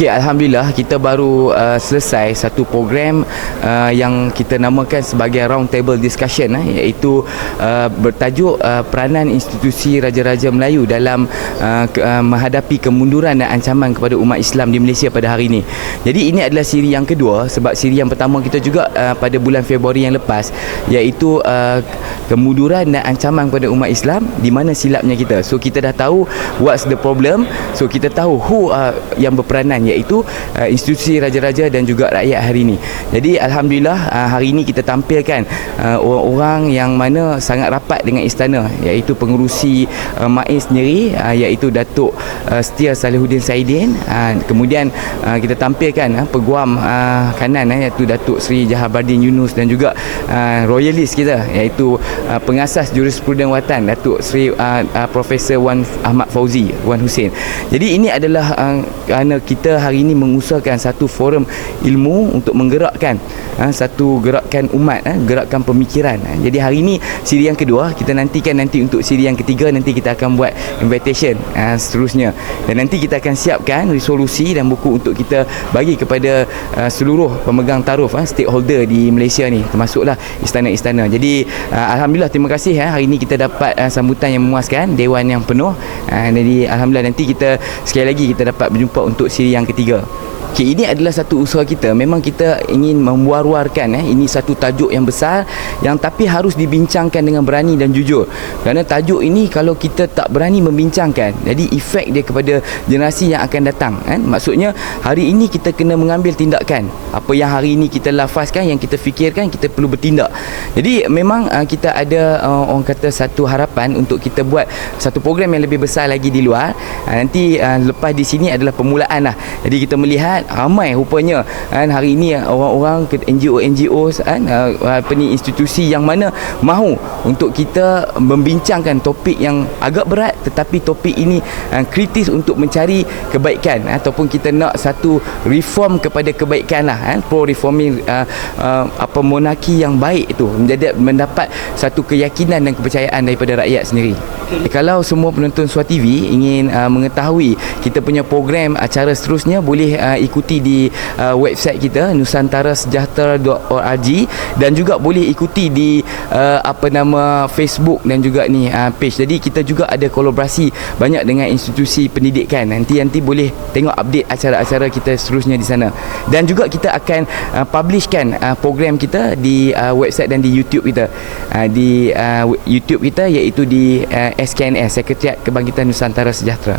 Okey, alhamdulillah kita baru uh, selesai satu program uh, yang kita namakan sebagai round table discussion uh, iaitu uh, bertajuk uh, peranan institusi raja-raja Melayu dalam uh, ke, uh, menghadapi kemunduran dan ancaman kepada umat Islam di Malaysia pada hari ini. Jadi ini adalah siri yang kedua sebab siri yang pertama kita juga uh, pada bulan Februari yang lepas iaitu uh, kemunduran dan ancaman kepada umat Islam di mana silapnya kita. So kita dah tahu what's the problem. So kita tahu who uh, yang berperanan iaitu uh, institusi raja-raja dan juga rakyat hari ini. Jadi alhamdulillah uh, hari ini kita tampilkan uh, orang-orang yang mana sangat rapat dengan istana iaitu pengurusi uh, MAIS sendiri uh, iaitu Datuk uh, Setia Salihuddin Saidin uh, kemudian uh, kita tampilkan uh, peguam uh, kanan uh, iaitu Datuk Seri Jahabardin Yunus dan juga uh, royalist kita iaitu uh, pengasas jurispruden watan Datuk Seri uh, uh, Profesor Wan Ahmad Fauzi Wan Hussein. Jadi ini adalah uh, kerana kita hari ini mengusahakan satu forum ilmu untuk menggerakkan ha, satu gerakan umat ha, gerakan pemikiran ha. jadi hari ini siri yang kedua kita nantikan nanti untuk siri yang ketiga nanti kita akan buat invitation ha, seterusnya dan nanti kita akan siapkan resolusi dan buku untuk kita bagi kepada uh, seluruh pemegang taruf ha, stakeholder di Malaysia ni termasuklah istana-istana jadi uh, Alhamdulillah terima kasih ha, hari ini kita dapat uh, sambutan yang memuaskan dewan yang penuh. Ha, jadi Alhamdulillah nanti kita sekali lagi kita dapat berjumpa untuk siri yang ketiga Okay, ini adalah satu usaha kita. Memang kita ingin membuar-warkan eh. Ini satu tajuk yang besar yang tapi harus dibincangkan dengan berani dan jujur. Kerana tajuk ini kalau kita tak berani membincangkan, jadi efek dia kepada generasi yang akan datang kan. Maksudnya hari ini kita kena mengambil tindakan. Apa yang hari ini kita lafazkan, yang kita fikirkan, kita perlu bertindak. Jadi memang uh, kita ada uh, orang kata satu harapan untuk kita buat satu program yang lebih besar lagi di luar. Uh, nanti uh, lepas di sini adalah permulaan lah. Jadi kita melihat sangat ramai rupanya kan hari ini orang-orang NGO NGO kan apa ni institusi yang mana mahu untuk kita membincangkan topik yang agak berat tetapi topik ini kritis untuk mencari kebaikan ataupun kita nak satu reform kepada kebaikan lah kan pro reforming uh, uh, apa monarki yang baik itu menjadi mendapat satu keyakinan dan kepercayaan daripada rakyat sendiri. Okay. Kalau semua penonton Suara TV ingin uh, mengetahui kita punya program acara seterusnya boleh uh, ikuti di uh, website kita nusantarasejahtera.org dan juga boleh ikuti di uh, apa nama Facebook dan juga ni uh, page. Jadi kita juga ada kolaborasi banyak dengan institusi pendidikan. Nanti nanti boleh tengok update acara-acara kita seterusnya di sana. Dan juga kita akan uh, publishkan uh, program kita di uh, website dan di YouTube kita. Uh, di uh, YouTube kita iaitu di uh, SKNS Sekretariat Kebangkitan Nusantara Sejahtera.